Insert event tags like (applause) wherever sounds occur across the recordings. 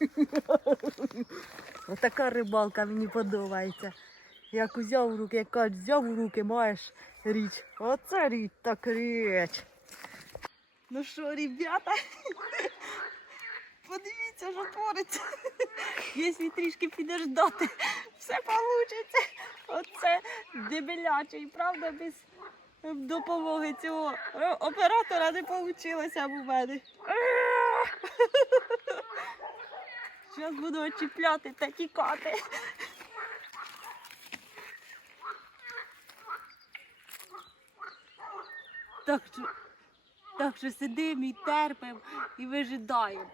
(laughs) Отака рибалка мені подобається. Як узяв у руки, як кажуть, взяв у руки, маєш річ. Оце річ так річ. Ну що, ребята? (laughs) Подивіться, що твориться. (laughs) Якщо трішки підождати, все вийде. Оце дебелячий, правда, без допомоги цього оператора не вийшло у мене. Зараз буду очіпляти та тікати. Так що, так що сидимо і терпимо і вижидаємо.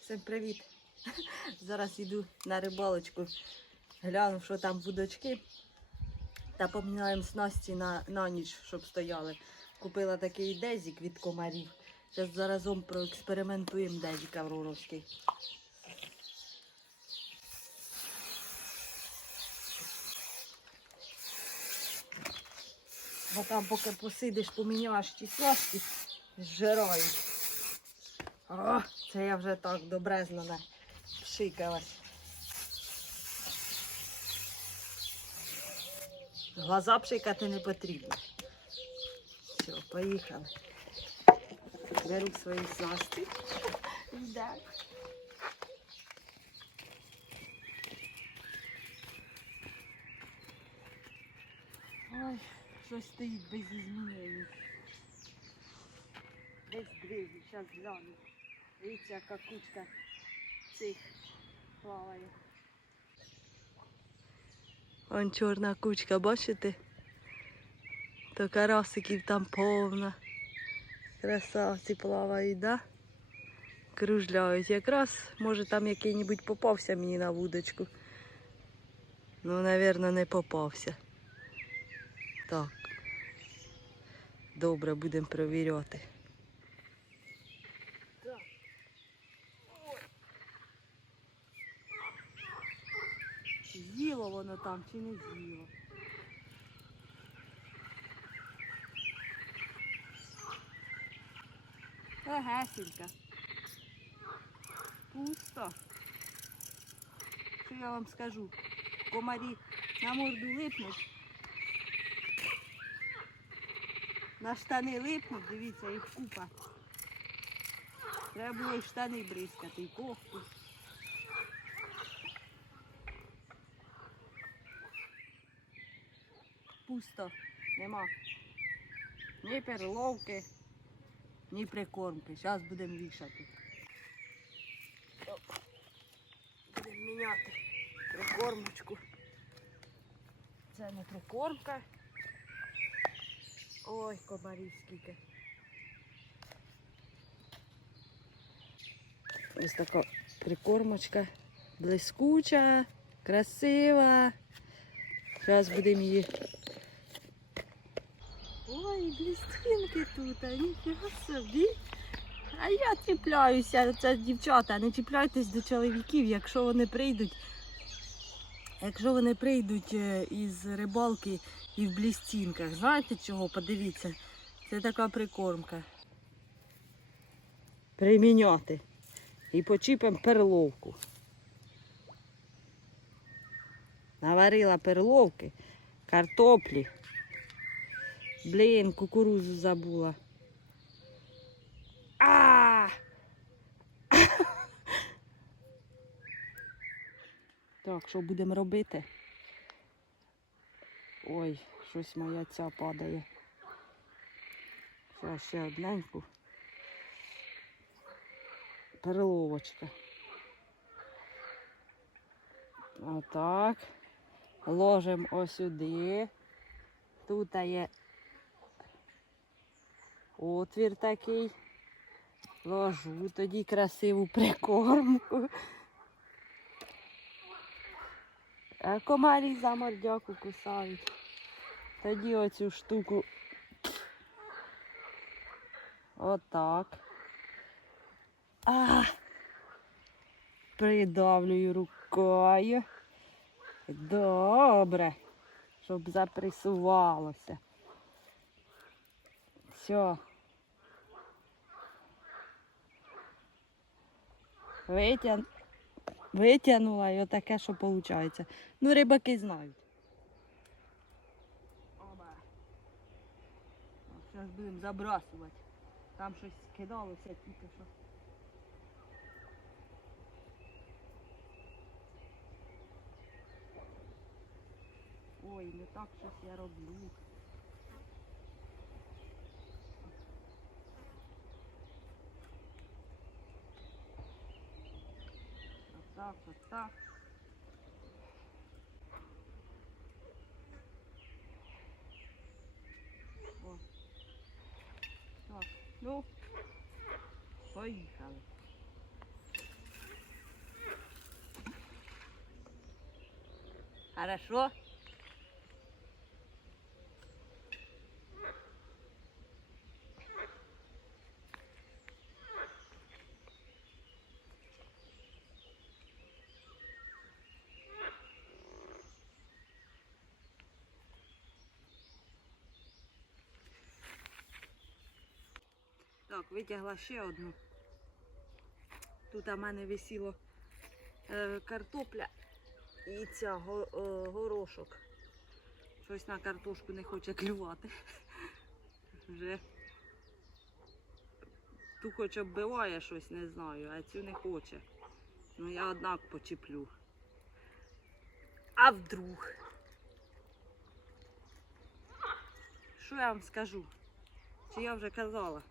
Всім привіт. Зараз йду на рибалочку. Гляну, що там будочки. Та поміняємо снасті на, на ніч, щоб стояли. Купила такий дезік від комарів. Зараз заразом проекспериментуємо дезік авроровський. Бо там поки посидиш, поміняєш ті снасті, зжирають. О, це я вже так добрезно не пшикалась. Глаза пшикати не потрібно. Все, поїхали. Беру свої снасті. Йдемо. Ой, щось стоїть без змінень. Десь дрижі, зараз гляну. Дивіться, яка кучка цих плаває. Вон чорна кучка, бачите? То карасиків там повна. Красавці плавають, да? Кружляють. Якраз, може, там який-небудь попався мені на вудочку. Ну, напевно, не попався. Так. Добре, будемо перевіряти. З'їло воно там чи не з'їло? Егесенька. Пусто. Що я вам скажу? Комарі на морду липнуть. На штани липнуть, дивіться, їх купа. Треба було і штани бризкати, і кофту. Пусто, нема. Ні перловки, ні прикормки. Зараз будемо вішати. Будемо міняти прикормочку. Це не прикормка. Ой, комарів скільки. Ось така прикормочка. Блискуча, красива. Зараз будемо її. Ой, блістинки тут, а ніфіга собі. А я чіпляюся, це дівчата, не чіпляйтесь до чоловіків, якщо вони прийдуть. Якщо вони прийдуть е, із рибалки і в блістінках. Знаєте чого? Подивіться. Це така прикормка. Приміняти. І почіпимо перловку. Наварила перловки, картоплі. Блін, кукурузу забула. А! Так, що будемо робити? Ой, щось моя ця падає. Зараз ще одненьку. Перловочка. Отак. Ложимо ось сюди. Тут є отвір такий. Ложу тоді красиву прикормку. А комарі за мордяку кусають. Тоді оцю штуку отак. А, придавлюю рукою. Добре, щоб запресувалося. Все. Витяг... Витягнула і отаке, що виходить. Ну, рибаки знають. Зараз будемо забрасувати. Там щось кидалося тільки що. Ой, не так щось я роблю. Отак, отак. О. Так, ну, поїхали. Хорошо? Так, витягла ще одну. Тут у мене висіло е, картопля і ця го- е, горошок. Щось на картошку не хоче клювати. (laughs) Вже ту хоч оббиває щось, не знаю, а цю не хоче. Ну я однак почеплю. А вдруг? Що я вам скажу? Чи я вже казала?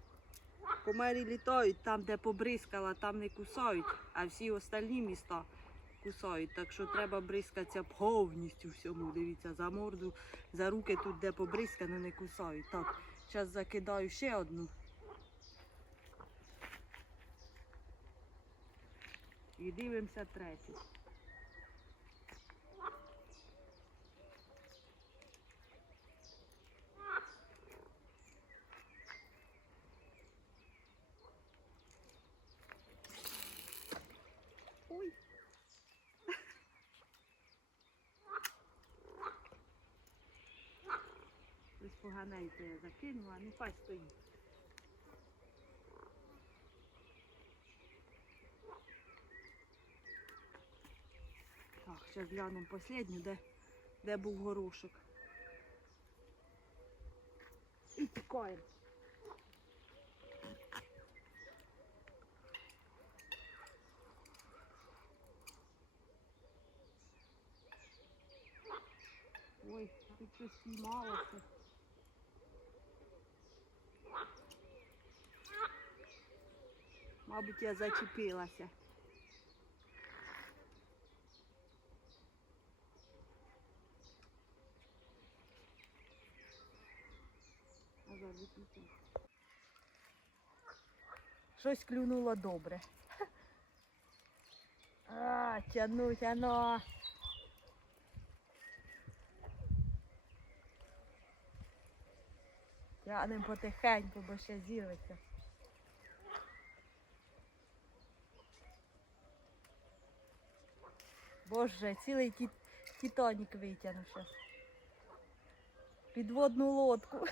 Комарі літають там, де побризкала, там не кусають, а всі остальні міста кусають. Так що треба бризкатися повністю всьому. Дивіться, за морду, за руки тут, де побризкано, не кусають. Так, зараз закидаю ще одну. І дивимося третю. Поганенько я закинула, ну хай стоїть. Так, зараз глянемо останню, де, де був горошок. І тікаємо. Ой, тут щось знімалося. Мабуть, я зачепилася. Щось клюнуло добре. (laughs) А, тяну, тяну. Тянем потихеньку, бо ще зірветься. Боже, цілий ті... титанік витягну зараз. Підводну лодку.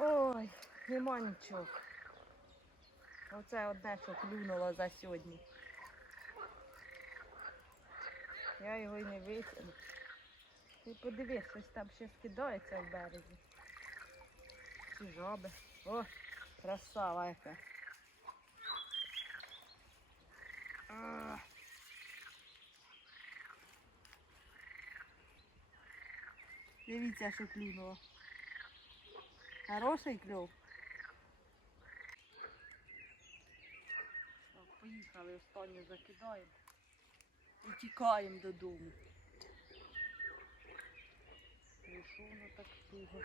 Ой, нема нічого. Оце одне, що клюнуло за сьогодні. Я його й не витягну. Ти подивись, щось там ще скидається в березі. Чи жаби. О, красава яка. Дивіться, що клюнуло. Хороший кльов. Поїхали, останню закидаємо і тікаємо додому. Ну що воно так туго?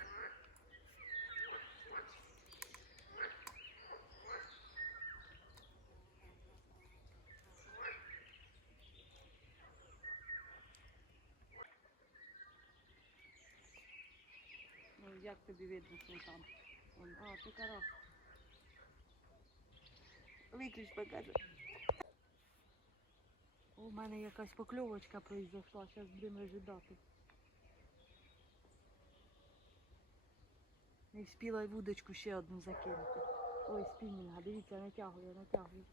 Ну, як тобі видно, що там? А, ти карась. Виключ покажу. У мене якась покльовочка произошла, зараз будемо ожидати. Не встигла й вудочку ще одну закинути. Ой, спінінга, дивіться, натягує, натягує.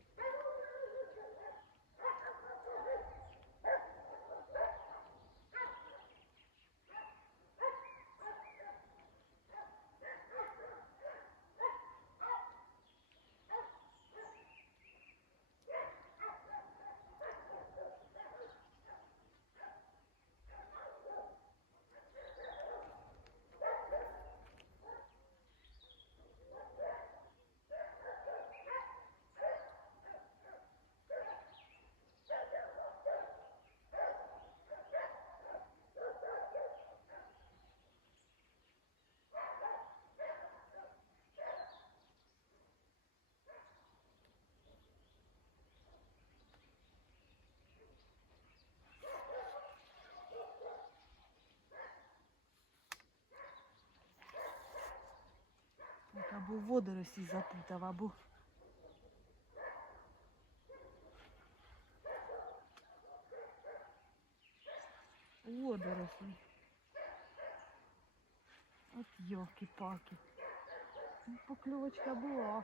Так, або водорості запутав, або. Водорослі. От йоки-паки. Ну, Покльовочка була.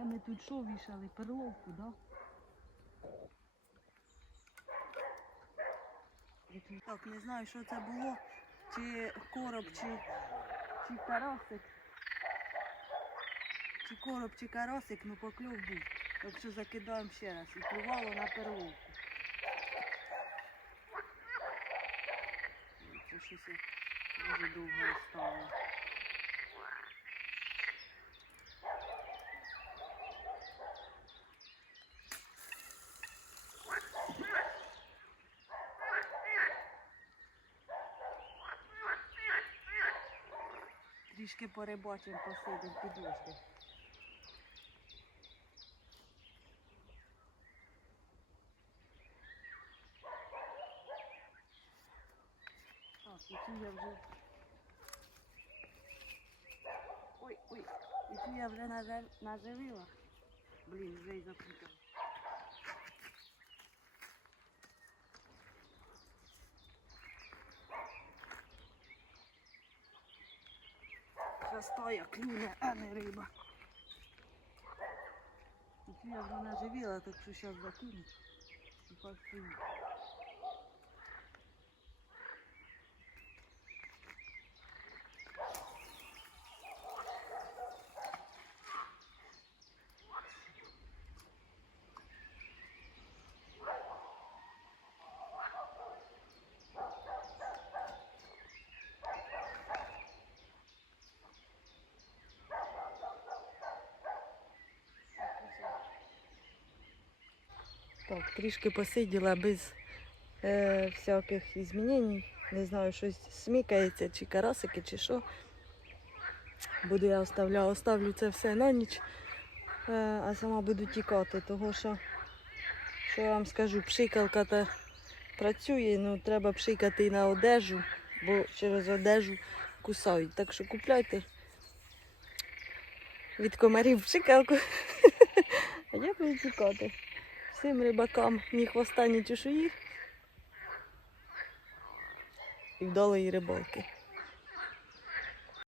Це ми тут що вішали? Перловку, да? Так, не знаю, що це було. Чи короб, чи, чи карасик. Чи короб, чи карасик, ну покльов був. Так що закидаємо ще раз. І клювало на перловку. Це щось дуже довго оставила. Трішки порибачимо, посидимо під ложки. Так, і цю я вже. Ой, ой, і цю я вже наживила. Блін, вже й запутала. Застая клюне, а не риба. Я вже живіла, так що зараз закину. І хай Так, трішки посиділа без е, всяких змінень. Не знаю, щось смікається, чи карасики, чи що. Буду я оставляю, оставлю це все на ніч, е, а сама буду тікати, того що, що я вам скажу, пшикалка та працює, ну треба пшикати і на одежу, бо через одежу кусають. Так що купляйте від комарів пшикалку. (laughs) А я буду тікати. Всім рибакам ні хвоста, ні чешуї. І вдалої рибалки.